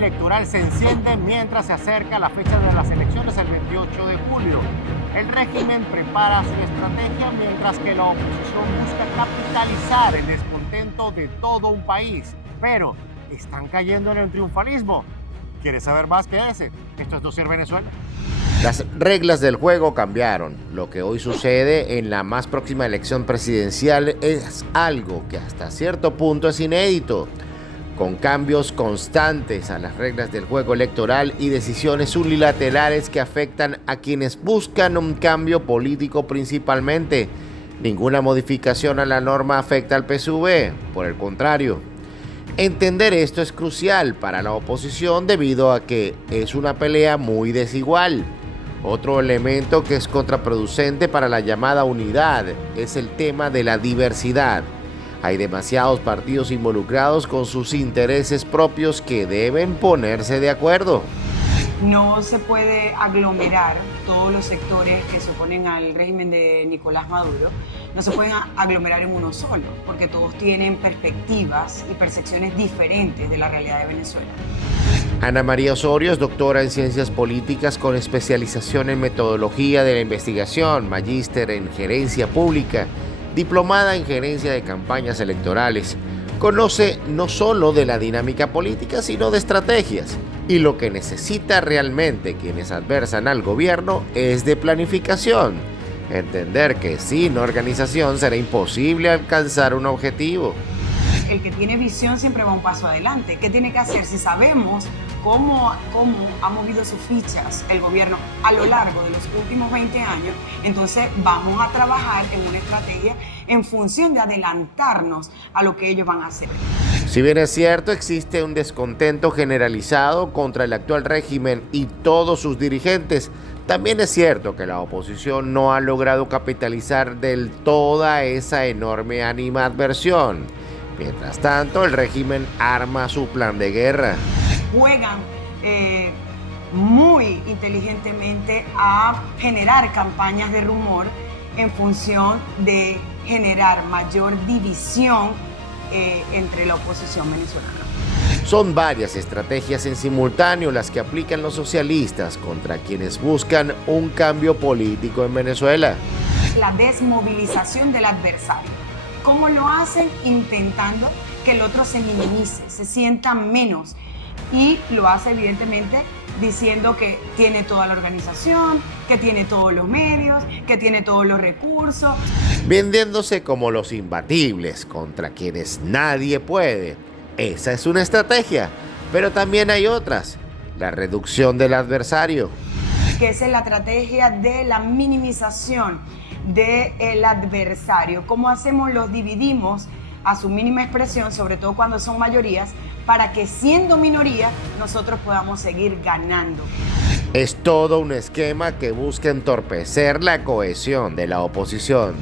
electoral se enciende mientras se acerca la fecha de las elecciones el 28 de julio. El régimen prepara su estrategia mientras que la oposición busca capitalizar el descontento de todo un país. Pero están cayendo en el triunfalismo. ¿Quieres saber más que ese? Esto es Dossier Venezuela. Las reglas del juego cambiaron. Lo que hoy sucede en la más próxima elección presidencial es algo que hasta cierto punto es inédito, con cambios constantes a las reglas del juego electoral y decisiones unilaterales que afectan a quienes buscan un cambio político principalmente. Ninguna modificación a la norma afecta al PSV, por el contrario. Entender esto es crucial para la oposición debido a que es una pelea muy desigual. Otro elemento que es contraproducente para la llamada unidad es el tema de la diversidad. Hay demasiados partidos involucrados con sus intereses propios que deben ponerse de acuerdo. No se puede aglomerar todos los sectores que se oponen al régimen de Nicolás Maduro, no se pueden aglomerar en uno solo, porque todos tienen perspectivas y percepciones diferentes de la realidad de Venezuela. Ana María Osorio es doctora en Ciencias Políticas con especialización en Metodología de la Investigación, magíster en Gerencia Pública, diplomada en Gerencia de Campañas Electorales. Conoce no solo de la dinámica política, sino de estrategias. Y lo que necesita realmente quienes adversan al gobierno es de planificación. Entender que sin organización será imposible alcanzar un objetivo. El que tiene visión siempre va un paso adelante. ¿Qué tiene que hacer? Si sabemos cómo ha movido sus fichas el gobierno a lo largo de los últimos 20 años, entonces vamos a trabajar en una estrategia en función de adelantarnos a lo que ellos van a hacer. Si bien es cierto, existe un descontento generalizado contra el actual régimen y todos sus dirigentes, también es cierto que la oposición no ha logrado capitalizar del toda esa enorme animadversión. Mientras tanto, el régimen arma su plan de guerra. Juegan muy inteligentemente a generar campañas de rumor en función de generar mayor división entre la oposición venezolana. Son varias estrategias en simultáneo las que aplican los socialistas contra quienes buscan un cambio político en Venezuela. La desmovilización del adversario. ¿Cómo lo hacen? Intentando que el otro se minimice, se sienta menos. Y lo hace evidentemente diciendo que tiene toda la organización, que tiene todos los medios, que tiene todos los recursos. Vendiéndose como los imbatibles contra quienes nadie puede. Esa es una estrategia, pero también hay otras. La reducción del adversario. Que esa es la estrategia de la minimización del adversario. ¿Cómo hacemos? Los dividimos a su mínima expresión, sobre todo cuando son mayorías, para que siendo minoría nosotros podamos seguir ganando. Es todo un esquema que busca entorpecer la cohesión de la oposición.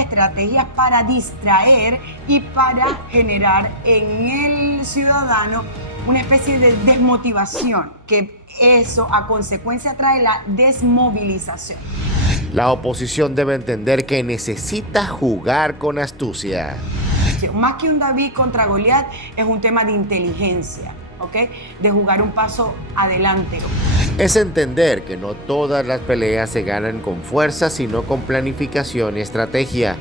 Estrategias para distraer y para generar en el ciudadano una especie de desmotivación, que eso a consecuencia trae la desmovilización. La oposición debe entender que necesita jugar con astucia. Más que un David contra Goliat, es un tema de inteligencia, ¿ok? De jugar un paso adelante. Es entender que no todas las peleas se ganan con fuerza, sino con planificación y estrategia.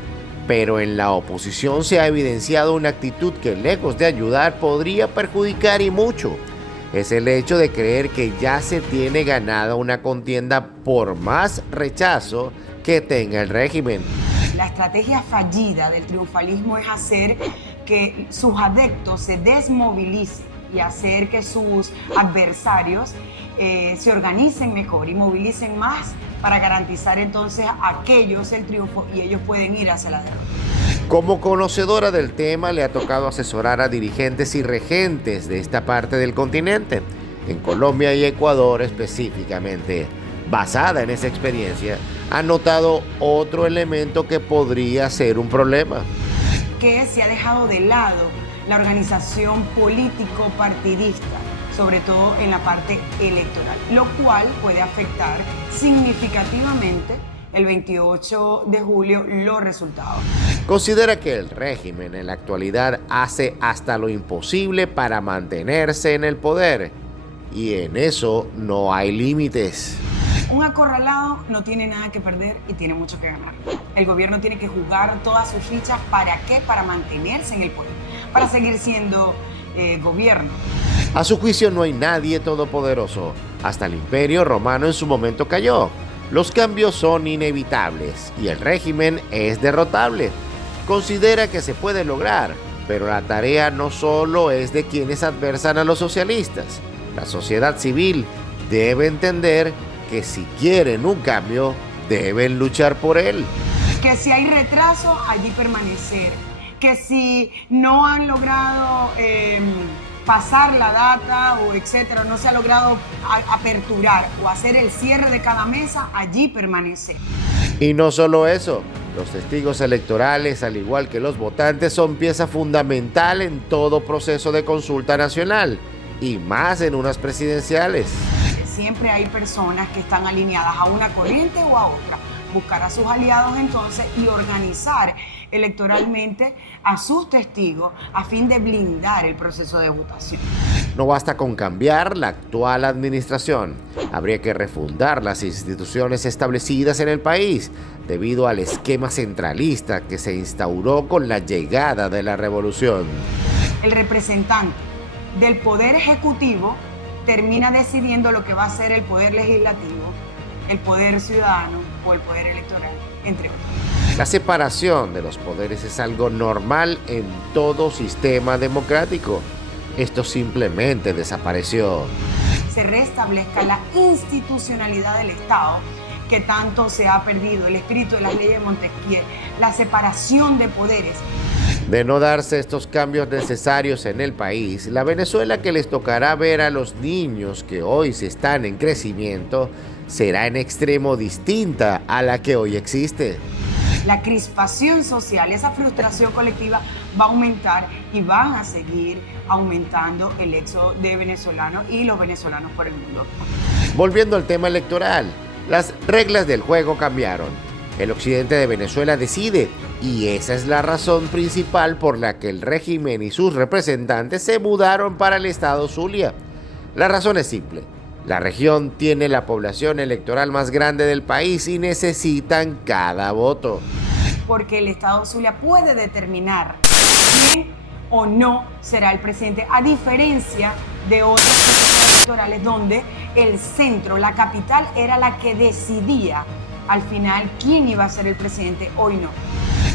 Pero en la oposición se ha evidenciado una actitud que, lejos de ayudar, podría perjudicar y mucho. Es el hecho de creer que ya se tiene ganada una contienda por más rechazo que tenga el régimen. La estrategia fallida del triunfalismo es hacer que sus adeptos se desmovilicen y hacer que sus adversarios se organicen mejor y movilicen más para garantizar entonces a aquellos el triunfo y ellos pueden ir hacia la derrota. Como conocedora del tema, le ha tocado asesorar a dirigentes y regentes de esta parte del continente, en Colombia y Ecuador específicamente. Basada en esa experiencia, ha notado otro elemento que podría ser un problema. Que se ha dejado de lado la organización político-partidista, sobre todo en la parte electoral, lo cual puede afectar significativamente el 28 de julio los resultados. Considera que el régimen en la actualidad hace hasta lo imposible para mantenerse en el poder, y en eso no hay límites. Un acorralado no tiene nada que perder y tiene mucho que ganar. El gobierno tiene que jugar todas sus fichas. ¿Para qué? Para mantenerse en el poder, para seguir siendo gobierno. A su juicio no hay nadie todopoderoso. Hasta el Imperio Romano en su momento cayó. Los cambios son inevitables y el régimen es derrotable. Considera que se puede lograr, pero la tarea no solo es de quienes adversan a los socialistas. La sociedad civil debe entender que si quieren un cambio, deben luchar por él. Que si hay retraso, allí permanecer. Que si no han logrado pasar la data o etcétera, no se ha logrado aperturar o hacer el cierre de cada mesa, allí permanecer. Y no solo eso, los testigos electorales, al igual que los votantes, son pieza fundamental en todo proceso de consulta nacional, y más en unas presidenciales. Siempre hay personas que están alineadas a una corriente o a otra. Buscar a sus aliados entonces y organizar electoralmente a sus testigos a fin de blindar el proceso de votación. No basta con cambiar la actual administración. Habría que refundar las instituciones establecidas en el país debido al esquema centralista que se instauró con la llegada de la revolución. El representante del poder ejecutivo termina decidiendo lo que va a ser el poder legislativo, el poder ciudadano o el poder electoral, entre otros. La separación de los poderes es algo normal en todo sistema democrático. Esto simplemente desapareció. Se restablezca la institucionalidad del Estado, que tanto se ha perdido, el espíritu de las leyes de Montesquieu, la separación de poderes. De no darse estos cambios necesarios en el país, la Venezuela que les tocará ver a los niños que hoy se están en crecimiento será en extremo distinta a la que hoy existe. La crispación social, esa frustración colectiva va a aumentar y van a seguir aumentando el éxodo de venezolanos y los venezolanos por el mundo. Volviendo al tema electoral, las reglas del juego cambiaron. El occidente de Venezuela decide, y esa es la razón principal por la que el régimen y sus representantes se mudaron para el estado Zulia. La razón es simple. La región tiene la población electoral más grande del país y necesitan cada voto. Porque el estado Zulia puede determinar quién o no será el presidente, a diferencia de otras electorales donde el centro, la capital, era la que decidía al final quién iba a ser el presidente, hoy no.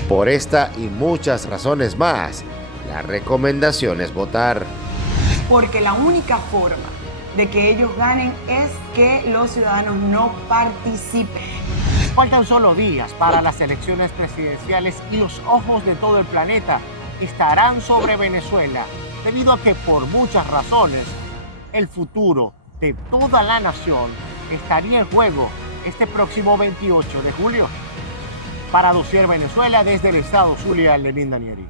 Por esta y muchas razones más, la recomendación es votar. Porque la única forma de que ellos ganen es que los ciudadanos no participen. Faltan solo días para las elecciones presidenciales y los ojos de todo el planeta estarán sobre Venezuela, debido a que por muchas razones el futuro de toda la nación estaría en juego este próximo 28 de julio. Para Dossier Venezuela, desde el estado Zulia, Lenín Danieri.